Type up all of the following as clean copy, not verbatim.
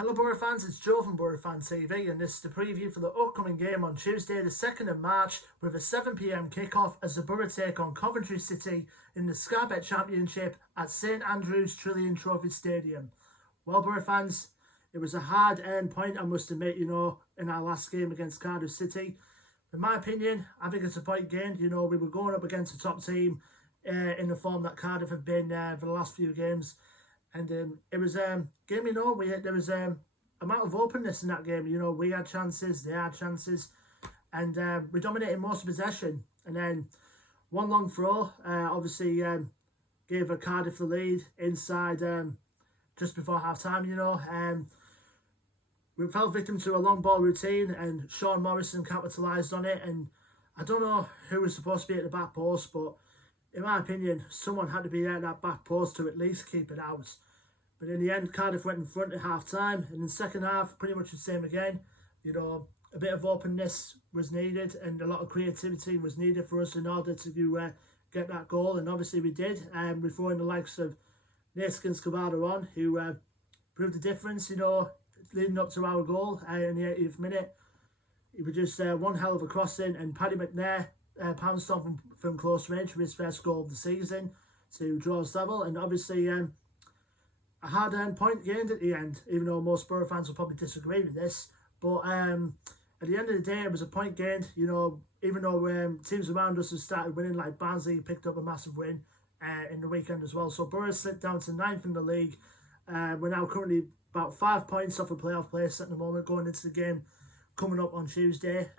Hello Boro fans, it's Joe from Boro Fan TV and this is the preview for the upcoming game on Tuesday the 2nd of March with a 7pm kickoff as the Boro take on Coventry City in the Sky Bet Championship at St.Andrew's Trillion Trophy Stadium. Well Boro fans, it was a hard-earned point I must admit, in our last game against Cardiff City. In my opinion, I think it's a point gained. We were going up against a top team in the form that Cardiff have been for the last few games. And it was a game, there was amount of openness in that game. We had chances, they had chances, and we dominated most of possession. And then one long throw, obviously gave Cardiff the lead inside just before half time. We fell victim to a long ball routine, and Sean Morrison capitalised on it. And I don't know who was supposed to be at the back post, but in my opinion, someone had to be at that back post to at least keep it out. But in the end, Cardiff went in front at half-time. And in the second half, pretty much the same again. A bit of openness was needed and a lot of creativity was needed for us in order to get that goal. And obviously we did. We threw in the likes of Naskins Kabada on, who proved the difference, leading up to our goal in the 80th minute. It was just one hell of a crossing, and Paddy McNair pounced on from close range for his first goal of the season to draw us level. And obviously a hard-earned point gained at the end, even though most Boro fans will probably disagree with this. But at the end of the day, it was a point gained. Even though teams around us have started winning, like Barnsley picked up a massive win in the weekend as well. So Boro slipped down to 9th in the league. We're now currently about 5 points off a playoff place at the moment, going into the game coming up on Tuesday.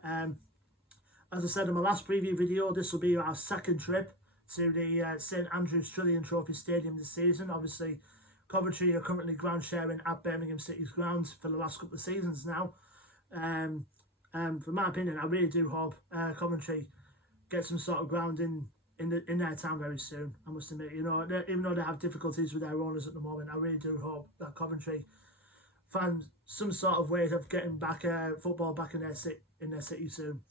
As I said in my last preview video, this will be our second trip to the St Andrew's Trillion Trophy Stadium this season. Obviously, Coventry are currently ground sharing at Birmingham City's grounds for the last couple of seasons now. For my opinion, I really do hope Coventry get some sort of ground in their town very soon. I must admit, even though they have difficulties with their owners at the moment, I really do hope that Coventry find some sort of way of getting back football back in their city soon.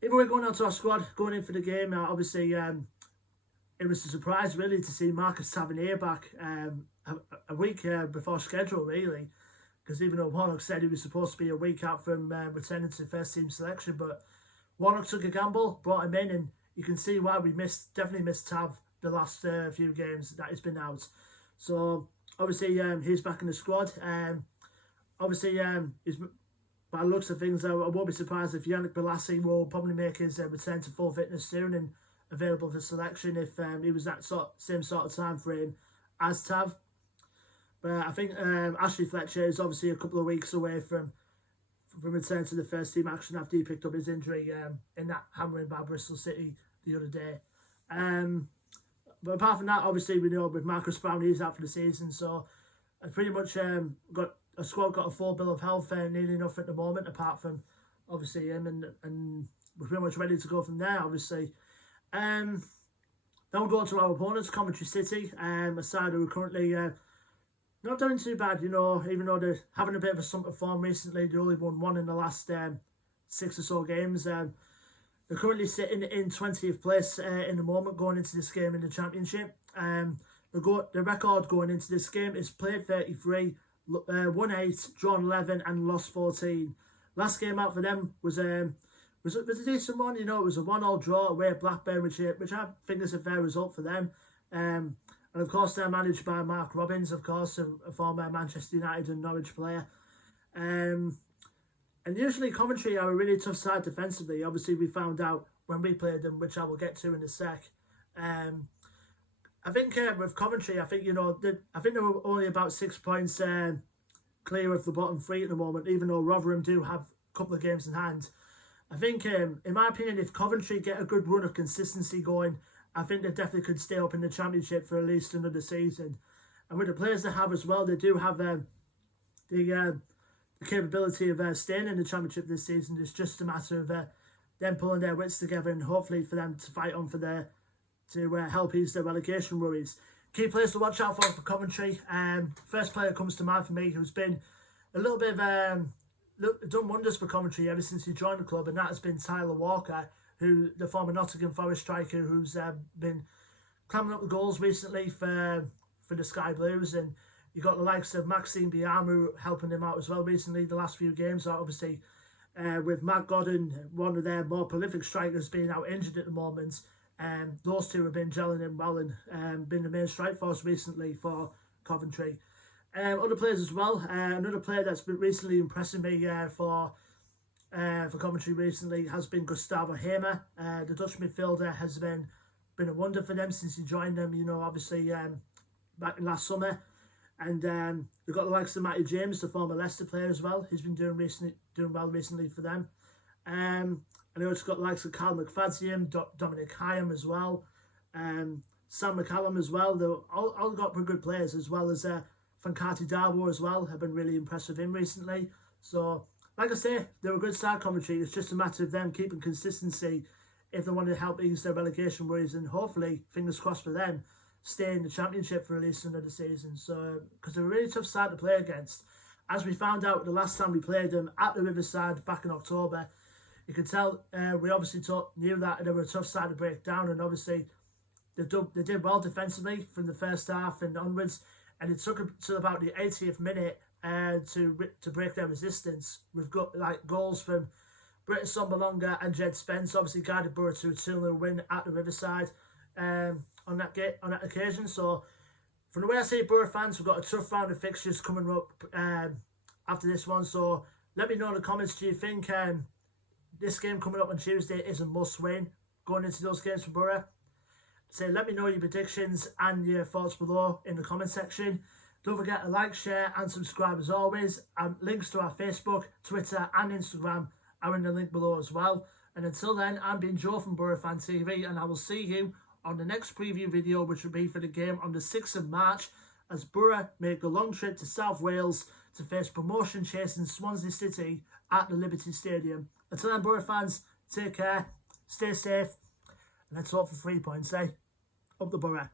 Either way, going on to our squad, going in for the game, obviously it was a surprise really to see Marcus Tavernier back a week before schedule really, because even though Warnock said he was supposed to be a week out from returning to first team selection, but Warnock took a gamble, brought him in, and you can see why we definitely missed Tav the last few games that he's been out. So obviously he's back in the squad. Obviously by the looks of things, I won't be surprised if Yannick Balassi will probably make his return to full fitness soon and available for selection if he was that same sort of time frame as Tav. But I think Ashley Fletcher is obviously a couple of weeks away from return to the first team action after he picked up his injury in that hammering by Bristol City the other day. But apart from that, obviously we know with Marcus Brown, he's out for the season, so I pretty much got a full bill of health, nearly enough at the moment, apart from obviously him, and we're pretty much ready to go from there, obviously. Then we'll go to our opponents, Coventry City, a side who are currently not doing too bad, even though they're having a bit of a slump of form recently. They only won one in the last 6 or so games. They're currently sitting in 20th place in the moment going into this game in the Championship. The record going into this game is played 33, won 8, drawn 11 and lost 14. Last game out for them was a decent one. It was a 1-1 draw away at Blackburn, which I think is a fair result for them. And of course they're managed by Mark Robbins, of course, a former Manchester United and Norwich player. And usually Coventry are a really tough side defensively. Obviously we found out when we played them, which I will get to in a sec. I think with Coventry, I think they were only about 6 points clear of the bottom 3 at the moment, even though Rotherham do have a couple of games in hand. I think, in my opinion, if Coventry get a good run of consistency going, I think they definitely could stay up in the Championship for at least another season. And with the players they have as well, they do have the capability of staying in the Championship this season. It's just a matter of them pulling their wits together and hopefully for them to fight on to help ease their relegation worries. Key players to watch out for Coventry. First player comes to mind for me who's been a little bit of done wonders for Coventry ever since he joined the club, and that has been Tyler Walker, who the former Nottingham Forest striker, who's been climbing up the goals recently for the Sky Blues, and You got the likes of Maxime Biamu helping him out as well recently. The last few games, obviously, with Matt Godden, one of their more prolific strikers, being out injured at the moment. Those two have been gelling in well and been the main strike force recently for Coventry. Other players as well. Another player that's been recently impressing me for Coventry recently has been Gustavo Hamer. The Dutch midfielder has been a wonder for them since he joined them, you know, obviously back in last summer. And they've got the likes of Matty James, the former Leicester player as well. He's been doing well recently for them. And they also got the likes of Carl McFadzean, Dominic Hyam as well. Sam McCallum as well. They've all got pretty good players, as well as Fankati Darbo as well. Have been really impressed with him recently. So, like I say, they're a good start, Coventry. It's just a matter of them keeping consistency if they want to help ease their relegation worries, and hopefully, fingers crossed for them, stay in the Championship for at least another season. So, because they're a really tough side to play against. As we found out the last time we played them at the Riverside back in October, you could tell we obviously knew that they were a tough side to break down, and obviously they did well defensively from the first half and onwards, and it took them to about the 80th minute to break their resistance. We've got like goals from Britton Sombalonga and Jed Spence, obviously guided Boro to a 2-0 win at the Riverside on that occasion. So from the way I see it, Boro fans, we've got a tough round of fixtures coming up after this one. So let me know in the comments, do you think this game coming up on Tuesday is a must-win going into those games for Boro? So let me know your predictions and your thoughts below in the comment section. Don't forget to like, share and subscribe as always. Links to our Facebook, Twitter and Instagram are in the link below as well. And until then, I'm been Joe from Boro Fan TV, and I will see you on the next preview video, which will be for the game on the 6th of March as Boro make the long trip to South Wales to face promotion chasing Swansea City at the Liberty Stadium. Until then, Boro fans, take care, stay safe, and let's hope for 3 points, Up the Boro.